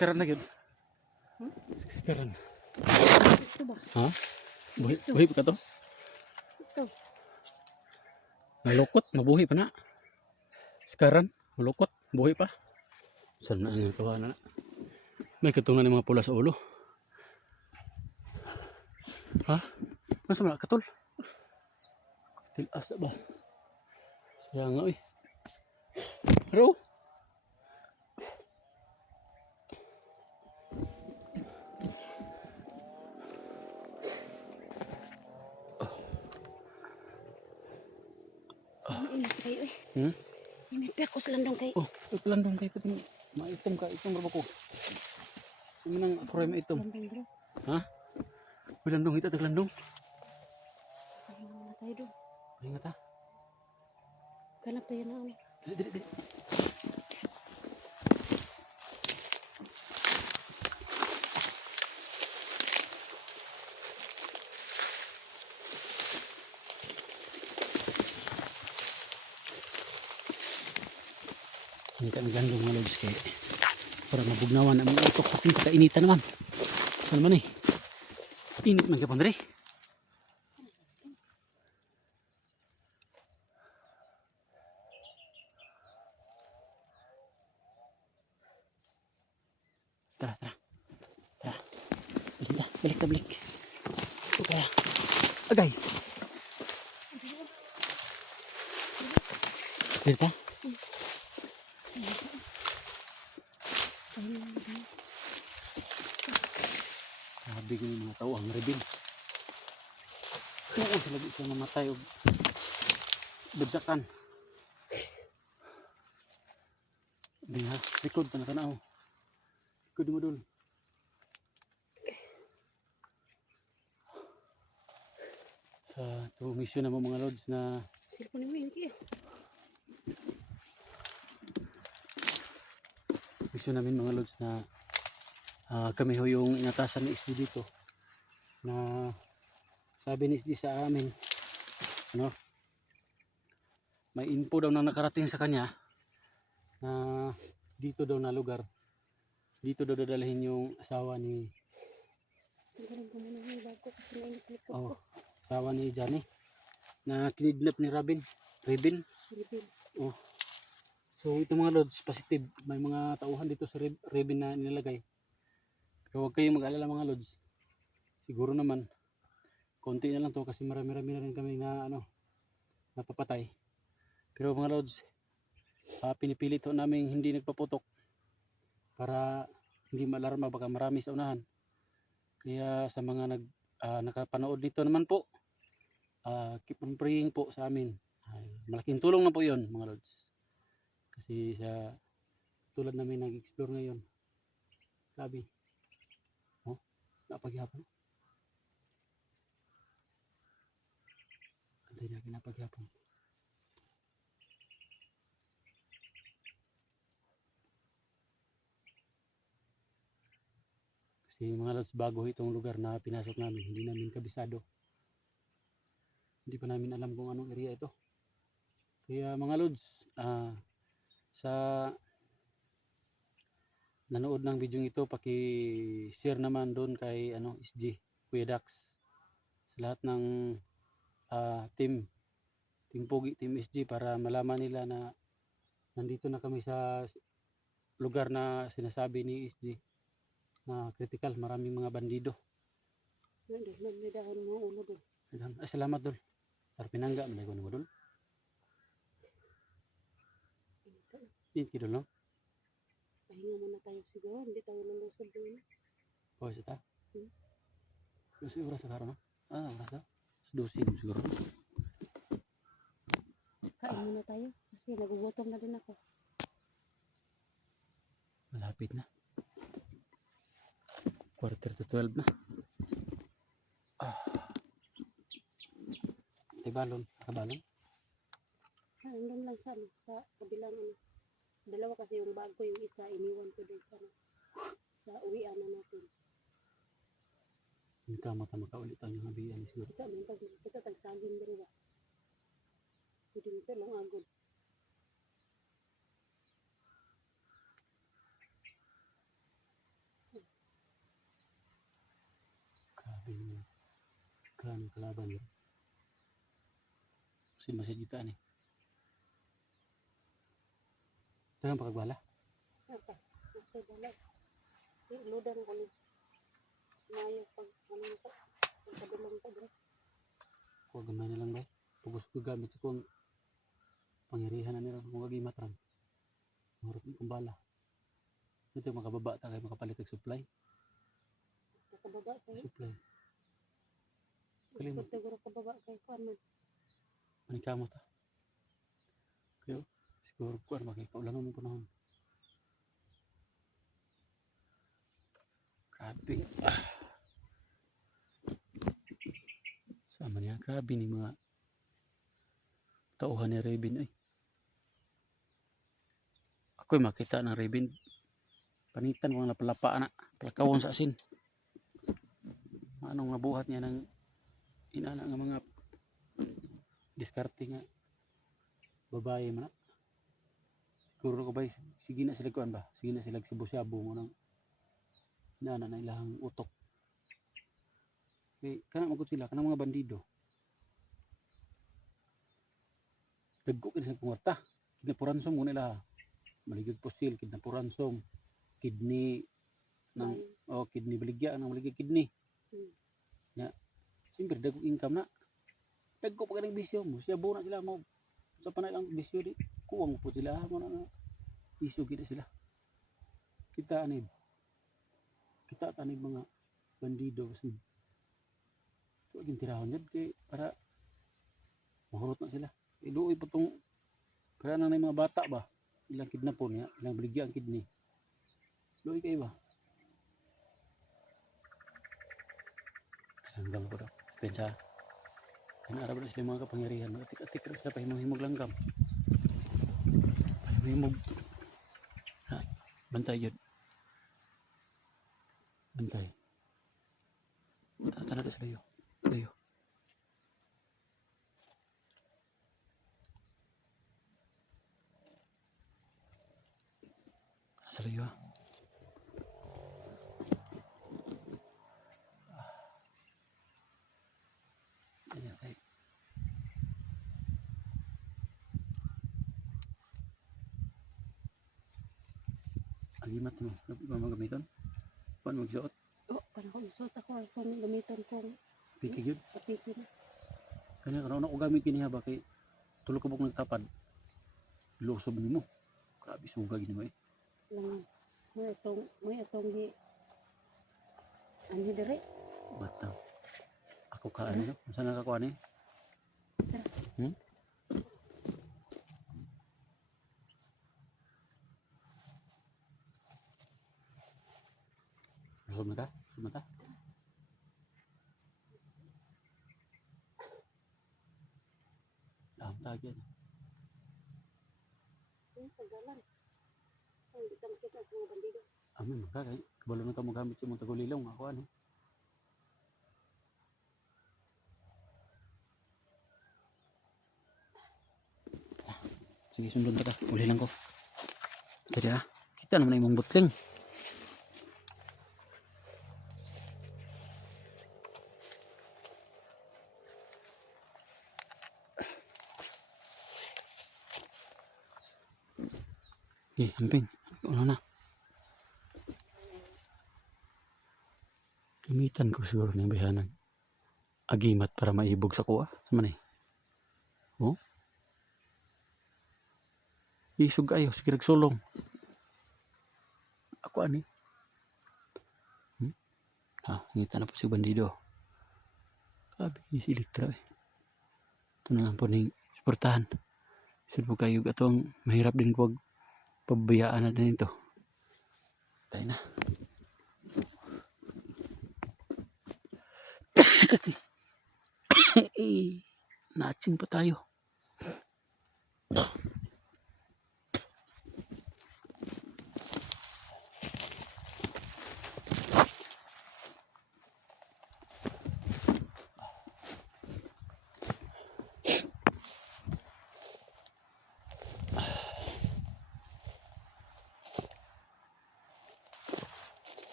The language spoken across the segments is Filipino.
Sikaran na yun. Hmm? Sikaran. Ito ba? Ha? Buhi pa ka to? Ito. Nalukot, mabuhi pa na. Sikaran, malukot, buhi pa. Saan na ang kawa na. May katungan ng mga pula sa ulo. Ha? Nasa mga katol? Tilas ba? Siya nga eh. Pero Init kayo eh. hmm? May perkos lang dong kayo. Oh, iplandong kayo pating maitom ka, itom ba ko? Ano nang ako'y maitom? Landong bro. Ha? Pilandong ito, taglandong. Pahinga muna tayo doon. Pahinga ta. Ganap tayo na ako. Dili. Hindi ka naglandong mga lods kayo. Para mabugnawan ang mga utok. Kapin sa kainitan naman. Saan naman eh? Init man ka pang dali. Tara. Balik. Ito kaya. Agay. Dito ka? Sabi ko yung mga tao ang rebel. Oo, sila di sila mamatay o badyakan. Hindi ha, likod pa na tanaw. Likod mo dun. Sa ito mission naman mga lods na Cellphone mo yun kayo. mission namin mga lods na kami ho yung inatasan ni SD dito na sabi ni SD sa amin ano, may info daw na nakarating sa kanya na dito daw na lugar, dito daw dadalhin yung asawa ni Tingnan ko muna yung bago kasi nainit ko. oh, asawa ni Johnny na kinidnap ni Rabin. Rebel. Oh. So ito mga lods, positive. May mga tauhan dito sa Rabin na nilagay. Pero huwag kayong mag-alala mga lods. Siguro naman konti na lang to kasi marami-rami na rin kami na napapatay. Pero mga lods, pinipilit ho namin hindi nagpaputok para hindi maalarma baka marami sa unahan. Kaya sa mga nakapanood dito naman po, keep on praying po sa amin. Malaking tulong na po 'yon mga lods. Kasi sa tulad namin nag-explore ngayon, sabi, napaghapon. Antay natin napaghapon. Kasi mga lods, bago itong lugar na pinasok namin, hindi namin kabisado. Hindi pa namin alam kung anong area ito. Kaya mga lods, sa nanood ng video ito, paki-share naman doon kay SG, Kuya Dax. Sa lahat ng team Pogi, Team SG para malaman nila na nandito na kami sa lugar na sinasabi ni SG na critical, maraming mga bandido. May dahon mo ulo doon. Ay, salamat dol. Pinangga malay ko mo dol. Thank you dol no. Pahinga muna tayo siguro. Hindi tayo lulusod doon. Oh, isa ta. Hmm. Kasi oras sa karon no. Oras na. Sudusin siguro. Kain muna tayo. Kasi nagugutom na din ako. Malapit na. 11:45 na. Ay balon, nakabalon. Andun lang sa kabilang dalawa kasi yung bag ko, yung isa iniwan ko doon sa uwian na natin. Hindi ka makaulit ang habian siguro. Kita tagsagin diri ba. Pwede nito lang agod. Kan kalaban yun. Kasi masigita ni. Dagang pakagbala. Apa? Masih balay. Iludan ko ni. Mayo pag ano ko. Pagkadulong ko dre. Kuha gamay na lang ba? Pagos ko gamit sa kong pangyarihan na nila kung kagimat ram. Mahurot ni kong bala. Ito yung makababa ta kayo makapalit ng supply. Kababa kayo. Supply. Kalimot. Siguro kababa kayo ko man. Manikamot ta. Kayo. Siguro ko ano makikaulangan mo panahon. Grabe. Sama niya. Grabe ni mga tauhan ni Raven ay. Ako'y makita ng Raven. Panitan ko ng lapalapa na. Palakawon sa asin. Anong nabuhat niya ng inana ng mga diskarte nga babae man. Siguro ko ba sige na sila kuan ba? Sige na sila sibo-sabo mo nang inana na ilang utok. Kay kana magud sila kanang mga bandido. Dagko kini sa kwarta. Kidnapuransom mo nila. Maligid posil, kidnapuransom, kidney ng kidney baligya ng maligid kidney. Ya. Siyempre dagko income na. Dagko pa kanang bisyo mo. Siya na sila mo sa panay lang bisyo di. Kuwang po sila mo na bisyo gid sila. Kita tanib mga bandido kasi ito gintirahon yun kay para mahurot na sila. Iluoy po itong kaya na mga bata ba ilang kidnapon niya ilang baligya ang kidney luoy kayo ba langgam ko daw pensa inaarap na sila mga kapangyarihan atik-atik na sila pahimog langgam pahimog ha bantay yun bantay tanada sila yun tayo sa layo ha ayan ay agimat mo gamiton paano magsuot Parang kung isuot ako kung gamiton kong piki yun sa piki na. kanya karon ako gamit kini ha ba kay tulog ka buk nagtapad lusob nimo grabe suga gini mo eh Langan. May atong gi ani dire. batang ako ka ano unsa na ka kuan eh lusob na ka sumata tagyan Tagalan. Ay, di ka makita sa mga bandido. amin maka kay kabalo na ka mo gamit sa mong tagulilong ako ano sige sundon ta ka uli lang ko kaya ha kita naman imong butling amping ano na gamitan ko siguro ng bayanan agimat para maibog sa kuha sa man eh oh isog ayo sige nagsulong ako ani ngita na po si bandido sabi si Elektra eh ito na lang po ning suportahan sud po kayo atong mahirap din ko pabayaan natin ito tayo na natsing pa tayo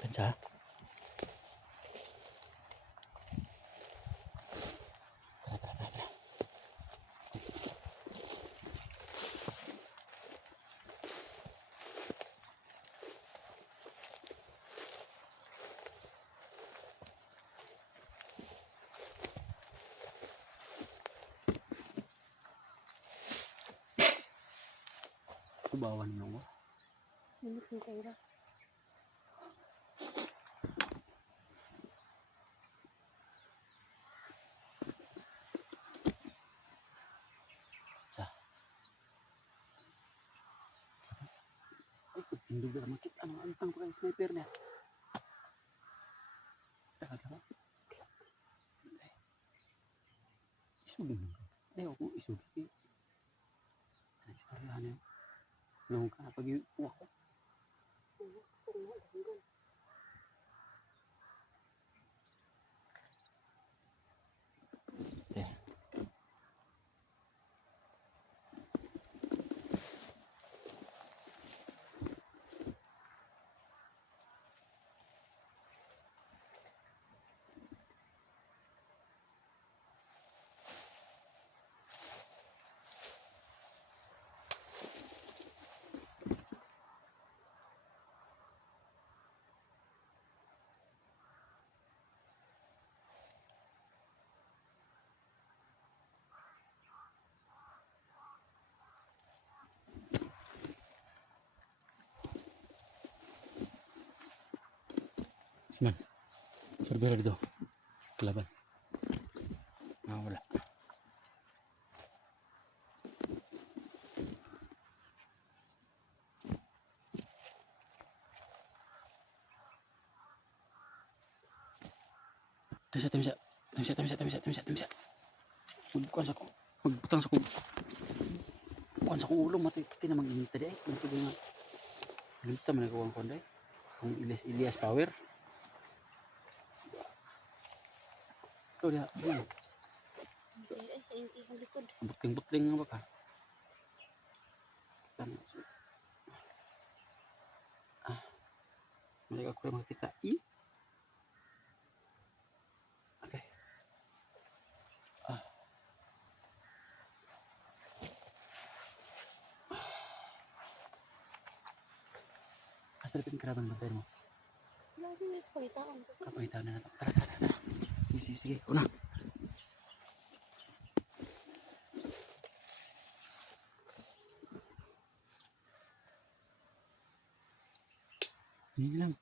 pensa Kubawan mo ba? Minit ng kaira. Sa. Ay, tindog na makit. Ano, antang pa kayo sniper niya. Taka. Isugin mo. Ay, ako isugin. Ay, istoryahan yun. Nung ka na pag-iuwa ko. Kung na, Okay. Seman. Survey dito. Kelaban. Wala. Timsa. Magbukan sa ko. Magbutang sa ko. Bukan sa kong ulo mati. Tinamang inita di ay. Ganito din nga. Limta man ako ang konday. Kung Elias Power. Ikaw diha. Ayun. ay, sa iyong likod. Butling nga ba ka? Mereka kurang makita. Okay. Kasalipin keraban bantay mo. Wala din ito pagitaan. Kapagitan na nato. Tara. Sige. Una. Ini lang.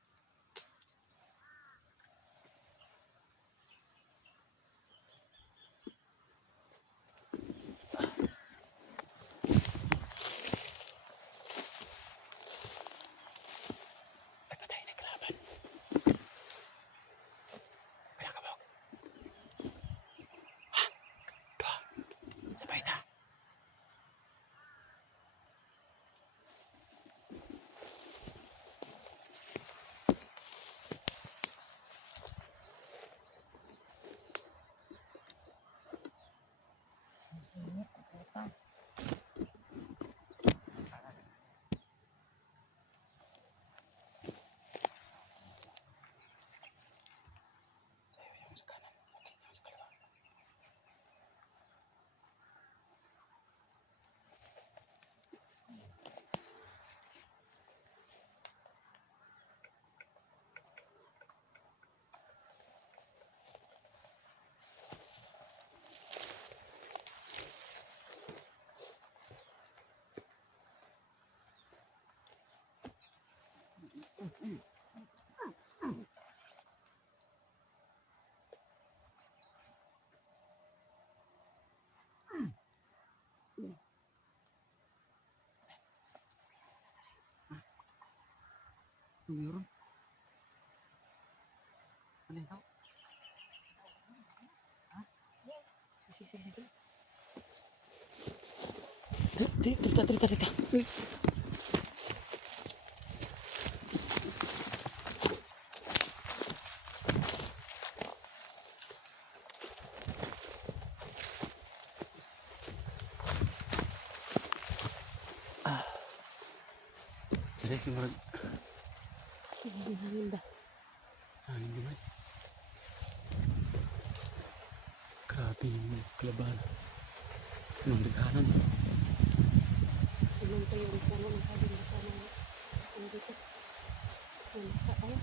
Ay, patay na kalaban. Wala ka ba? Ha? Dua. Sabay ta. Sayo yung sa kanan. Yung sa kaliwa. Meron. Ano yun? Dito. Jadi kemarin Hangin ba? angin gimana? Grabe yung kelaban. Nang di kanan. Ilang tayo ang puno ng sabing baka na ano dito. Ano sa kaya?